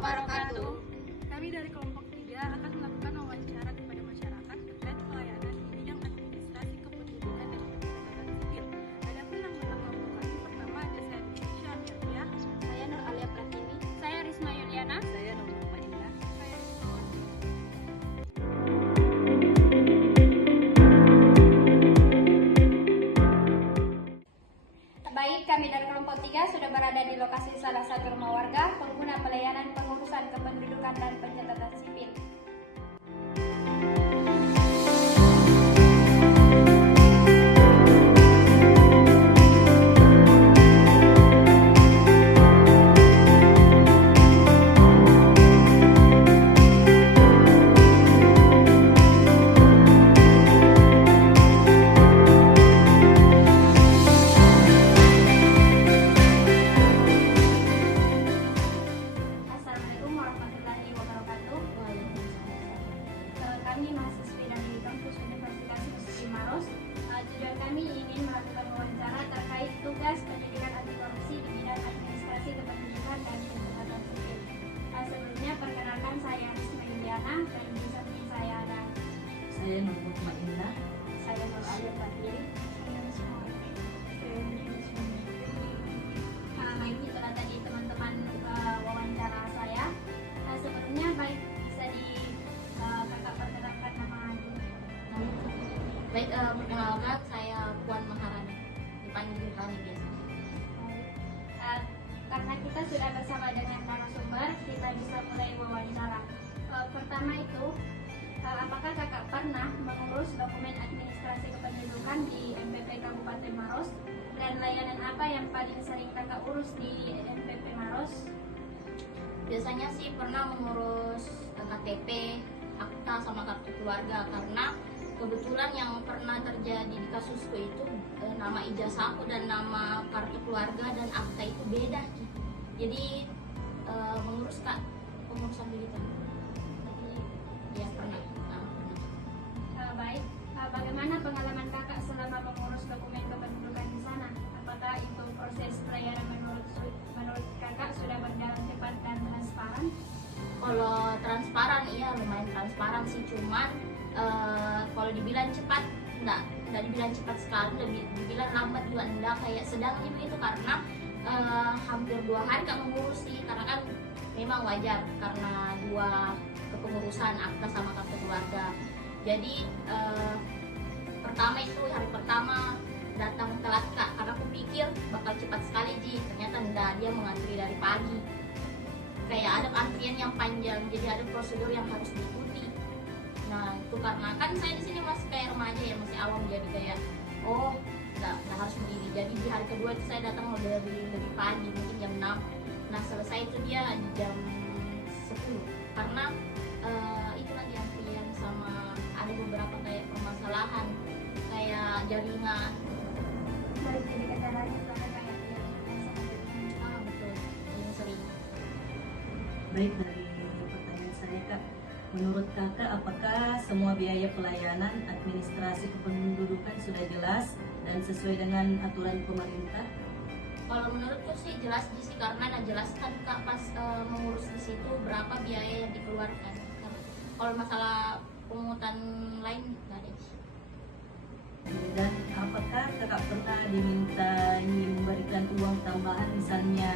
wabarakatuh. Kami dari kelompok 3 akan melakukan wawancara kepada masyarakat terkait pelayanan di bidang administrasi kependudukan dan catatan sipil. Adapun yang kelompok kami pertama ada saya Indonesia Amelia, Saya Nur Alia Pratini. Saya Risma Yuliana. saya Nur Madina, saya Rizko. Baik, kami dari kelompok 3 sudah berada di lokasi salah satu rumah warga pengguna pelayanan pengurusan kependudukan dan pencatatan sipil. Assalamualaikum warahmatullahi wabarakatuh. Kami mahasiswi dari kampus Universitas Muslim Maros. Tujuan kami ingin melakukan wawancara terkait tugas pendidikan anti korupsi di bidang administrasi kependudukan dan pencatatan sipil. Sebelumnya perkenalkan saya Risma Yuliana dan di samping saya ada Saya Nur Madina. saya Nur Alia Pratini. Baik, itulah tadi teman-teman wawancara saya. Sebelumnya baik bisa kakak perkenalkan nama dulu. Baik, perkenalkan saya Puan Maharani, dipanggil Rani biasa. Karena kita sudah bersama dengan narasumber, kita bisa mulai wawancara. Pertama itu, apakah kakak pernah mengurus dokumen administrasi kependudukan di MPP Kabupaten Maros? Dan layanan apa yang paling sering kakak urus di MPP Maros? Biasanya sih pernah mengurus KTP, akta sama kartu keluarga, karena kebetulan yang pernah terjadi di kasusku itu nama ijazahku dan nama kartu keluarga dan akta itu beda. Jadi mengurus pengurusan militan. Jadi ya pernah. Baik, bagaimana pengalaman kakak selama mengurus dokumen kependudukan di sana? Apakah itu proses pelayanan menurut kakak sudah berjalan cepat dan transparan? Kalau transparan, iya lumayan transparan sih, cuman kalau dibilang cepat, enggak dibilang cepat sekali, lebih dibilang lambat juga enggak, kayak sedang begitu karena hampir 2 hari kan mengurus sih, karena kan memang wajar karena 2 kepengurusan akta sama kartu keluarga. Jadi pertama itu hari pertama datang telat kak, karena aku pikir bakal cepat sekali ternyata enggak, dia mengantri dari pagi. Kayak ada antrian yang panjang, jadi ada prosedur yang harus diikuti. Nah itu karena kan saya di sini masih kayak remaja ya, masih awam, jadi kayak nggak harus berdiri. Jadi di hari kedua itu saya datang lebih pagi, mungkin jam 6. Nah selesai itu dia di jam 10 karena itu lagi antrian sama ada beberapa kayak permasalahan kayak jaringan. Baik, jadi kendalanya kakak kayak Betul, yang sering. Baik, dari pertanyaan saya Kak, menurut Kakak apakah semua biaya pelayanan administrasi kependudukan sudah jelas dan sesuai dengan aturan pemerintah? Kalau menurutku sih jelas sih, karena jelaskan kak pas mengurus di situ berapa biaya yang dikeluarkan. Kalau masalah pungutan lain nggak ada. Dan apakah Kakak pernah diminta memberikan uang tambahan, misalnya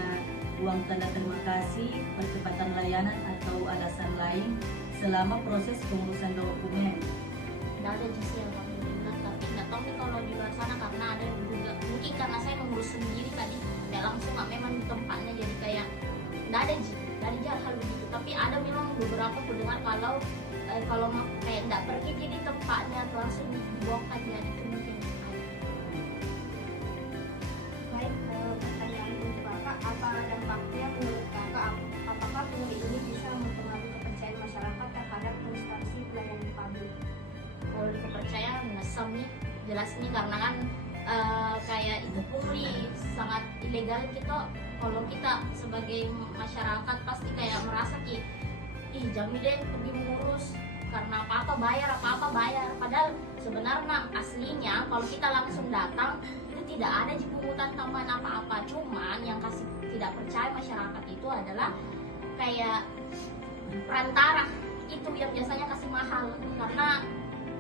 uang tanda terima kasih, percepatan layanan atau alasan lain selama proses pengurusan dokumen? Nggak ada sih alhamdulillah, tapi nggak tahu nih kalau di luar sana karena ada yang juga mungkin karena saya mengurus sendiri tadi kayak langsung nggak memang di tempatnya, jadi kayak nggak ada hal begitu. Tapi ada memang beberapa pendengar kalau mau kayak nggak pergi jadi tempatnya langsung dibongkar, ya itu mungkin ada. Baik, pertanyaan untuk kakak, apa dampaknya menurut kakak? Apakah pungli ini bisa mempengaruhi kepercayaan masyarakat terhadap instansi pelayanan publik? Kalau di kepercayaan ngesem nih jelas nih, karena kan kayak itu pungli sangat ilegal kita. Kalau kita sebagai masyarakat pasti kayak merasa ih jami deh pergi mengurus karena apa-apa bayar, padahal sebenarnya aslinya kalau kita langsung datang itu tidak ada pungutan tambahan apa-apa. Cuman yang kasih tidak percaya masyarakat itu adalah kayak perantara itu yang biasanya kasih mahal, karena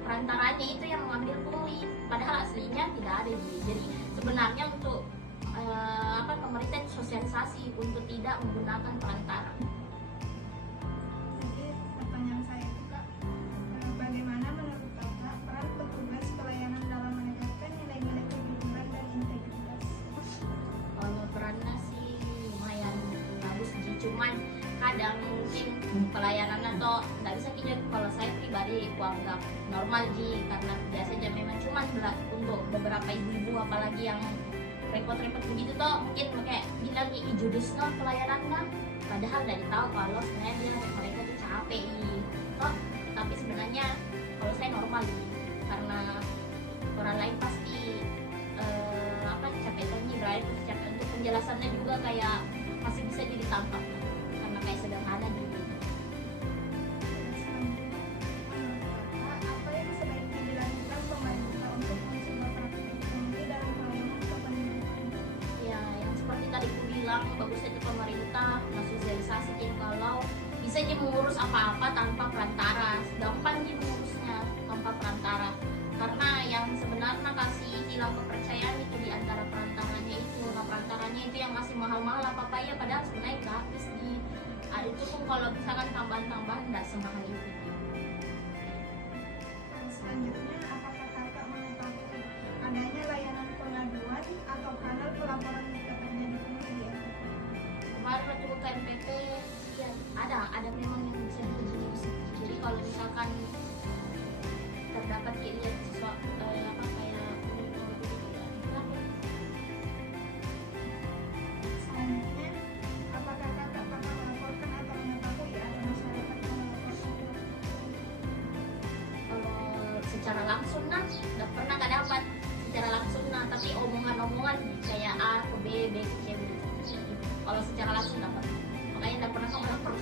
perantaranya itu yang mengambil pungli, padahal aslinya tidak ada. Jadi sebenarnya untuk pemerintah sosialisasi untuk tidak menggunakan perantara. Jadi pertanyaan saya juga, bagaimana menurut Kakak peran petugas pelayanan dalam menegakkan nilai-nilai kejujuran dan integritas? Kalau perannya sih lumayan bagus sih, cuman kadang mungkin pelayanan atau nggak bisa kita, kalau saya pribadi kuanggap normal sih, karena biasanya memang cuman untuk beberapa ibu-ibu apalagi yang repot-repot begitu toh, mungkin kayak bilang judus no pelayanannya, padahal dari tahu kalau sebenarnya dia mereka tuh capek toh. Tapi sebenarnya kalau saya normal sih, karena orang lain pasti capek nih, berarti capek untuk penjelasannya juga kayak masih bisa jadi tampak karena kayak sederhana gitu. Selanjutnya, menurut Kakak apa yang sebaiknya dilakukan pemerintah untuk mencegah praktik pungli dalam pelayanan kependudukan? Ya, yang seperti tadi aku bilang, bagusnya itu pemerintah mensosialisasikan kalau bisa aja mengurus apa-apa tanpa perantara, gampang aja mengurusnya tanpa perantara, karena yang sebenarnya kasih hilang kepercayaan itu di antara perantaranya itu. Nah, perantaranya itu yang masih mahal-mahal apa-apa ya, padahal sebenarnya gratis di itu pun kalau misalkan tambahan-tambahan nggak semahal itu. Selanjutnya, apakah Kakak mengetahui adanya layanan pengaduan atau kanal pelaporan jika terjadi pungli di NPP? Kemarin waktu buka NPP ya ada memang yang bisa diurus. Jadi kalau misalkan terdapat lihat sesuatu kayak Selanjutnya, apakah Kakak pernah melaporkan atau mengetahui ada masyarakat yang melaporkan? kalau secara langsung nggak pernah nggak dapat secara langsung tapi omongan-omongan kayak A ke B, B ke C begitu. Kalau secara langsung dapat, makanya nggak pernah kamu lapor.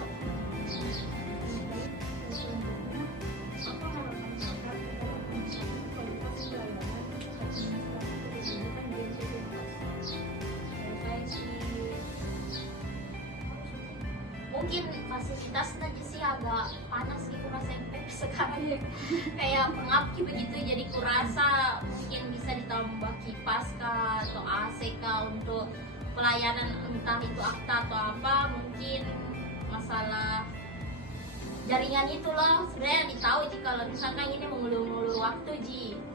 Selanjutnya, apa harapan Kakak terhadap peningkatan kualitas pelayanan administrasi kependudukan di NPP? Saya sih mungkin fasilitasnya aja sih agak panas gitu rasa MPP sekarang ya. Kayak pengap begitu, jadi kurasa mungkin bisa ditambah kipas kah atau AC kah untuk pelayanan, entah itu akta atau apa. Mungkin masalah jaringan itu loh sebenarnya ditahu sih, kalau misalkan ini mengulur-ulur waktu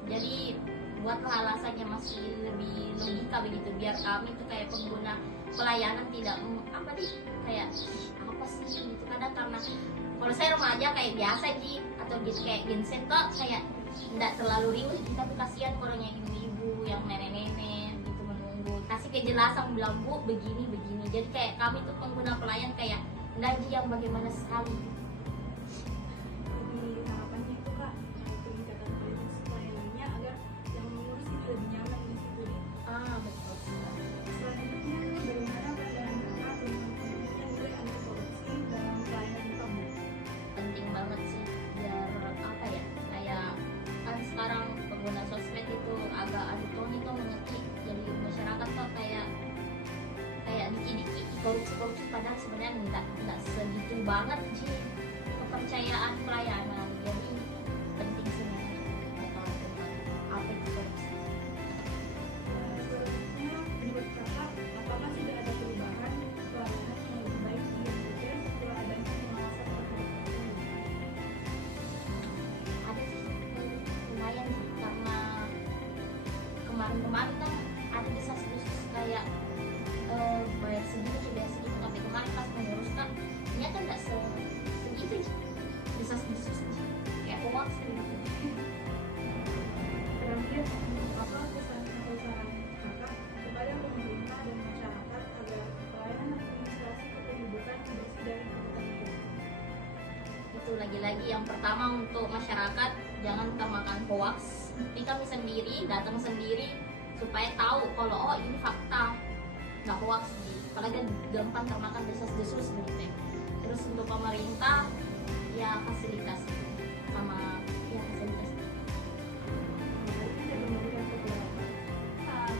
jadi buatlah alasannya masih lebih logika begitu, biar kami tuh kayak pengguna pelayanan tidak kayak apa sih gitu. Kadang karena kalau saya remaja kayak biasa atau gitu kayak genset kok kayak tidak terlalu riuh tapi kasihan orang yang ibu-ibu yang nenek-nenek gitu menunggu, kasih kejelasan bilang Bu begini, jadi kayak kami tuh pengguna pelayan kayak enggak yang bagaimana sekali. Jadi harapannya itu Kak, peningkatan kualitas pelayanannya agar yang mengurus itu lebih nyaman di situ. Betul. Selanjutnya, bagaimana pandangan Kakak tentang pentingnya nilai anti korupsi dalam pelayanan publik? Penting banget sih, biar kayak kan sekarang pengguna sosmed itu agak adu toni tuh mengerti, jadi masyarakat tuh kayak dikit-dikit korupsi padahal sebenarnya nggak segitu banget sih kepercayaan pelayanan. Jadi penting sih tahu tentang apa itu korupsi. Selanjutnya, menurut Kakak, apakah tidak ada perubahan pelayanan yang lebih baik di NPP setelah adanya pengawasan terhadap pungli? Ada sih lumayan sih, karena kemarin kan ada desas-desus kayak bayar segitu tapi kemarin pas mengurus kan ternyata nggak segitu desas-desus kayak hoax gitu. Terakhir, apa pesan atau saran Kakak kepada pemerintah dan masyarakat agar pelayanan administrasi kependudukan bersih dari kepentingan? Itu lagi-lagi yang pertama untuk masyarakat, jangan termakan hoax. Tapi kami sendiri datang sendiri supaya tahu kalau ini fakta, nggak hoax sih. Apalagi gampang termakan desas-desus gitu. Terus untuk pemerintah ya fasilitas sama fasilitas.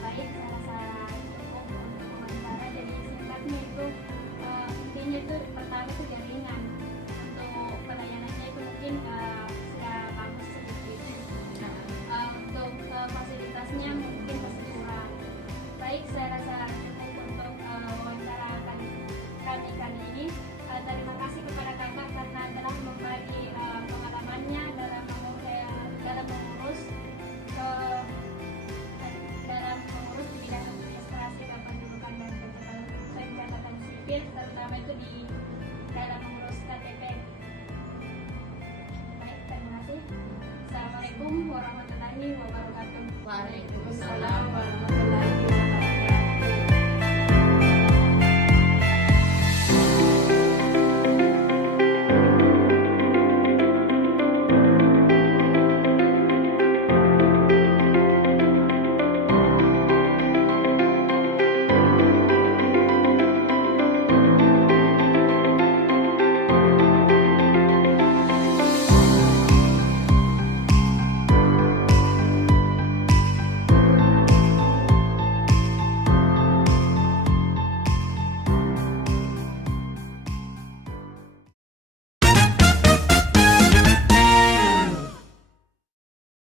Baik, saya rasa cukup untuk wawancara. Jadi singkatnya itu intinya itu pertama itu jaringan. di dalam mengurus KTP. Baik, terima kasih. Assalamualaikum warahmatullahi wabarakatuh. Waalaikumsalam